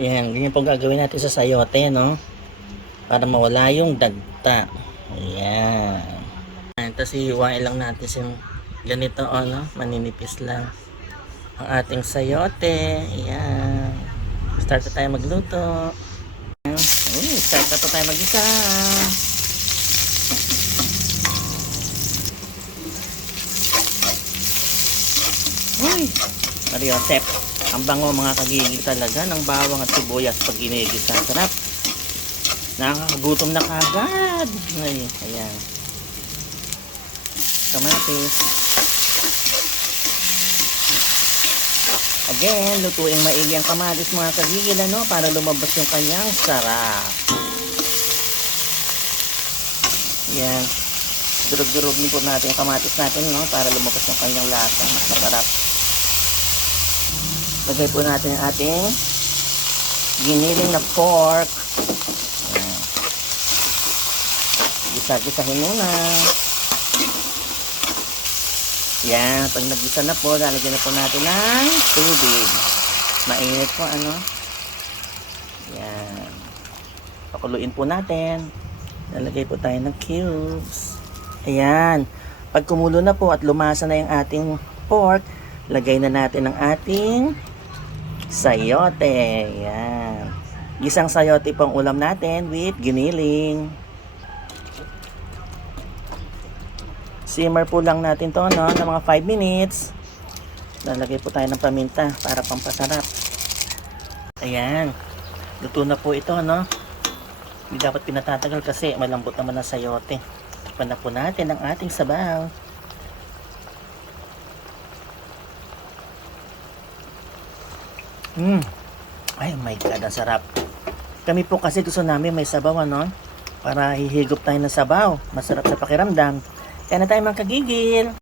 Ayan, ganyan po gagawin natin sa sayote, no? Para mawala yung dagta. Ayan. Ayan, tapos hihiwain lang natin yung ganito, oh, no? Maninipis lang. Ang ating sayote. Ayan. Start na tayo magluto. Ayan. Uy, start na tayo mag-isa. Uy, Mariosep. Ang bango mga kagigil talaga ng bawang at sibuyas pag ginigisa. Sarap. Nakakagutom na kagad. Ay, ayan. Kamatis. Again, lutuing maigi ang kamatis mga kagigil ano, para lumabas yung kanyang sarap. Yan. Durog-durogin po natin yung kamatis natin no, para lumabas yung kanyang lasa. Mas masarap. Lagay po natin ang ating giniling na pork. Gisa-gisahin muna. Yan, pag nagisa na po, lalagyan na po natin ng tubig. Mainit po, ano? Yan. Pakuluin po natin. Lalagay po tayo ng cubes. Ayan. Pag kumulo na po at lumasa na yung ating pork, lagay na natin ang ating sayote. Ayan. Isang sayote pang ulam natin with giniling. Simmer po lang natin to no, ng mga 5 minutes. Lalagay po tayo ng paminta para pampasarap. Ayan. Luto na po ito, no? Hindi dapat pinatatagal kasi malambot naman ang sayote. Tikpan na po natin ang ating sabaw. Mm. Ay, my God, ang sarap. Kami po kasi gusto namin may sabaw, ano? Para hihigop tayo ng sabaw. Masarap sa pakiramdam. Kaya na tayo mga kagigil.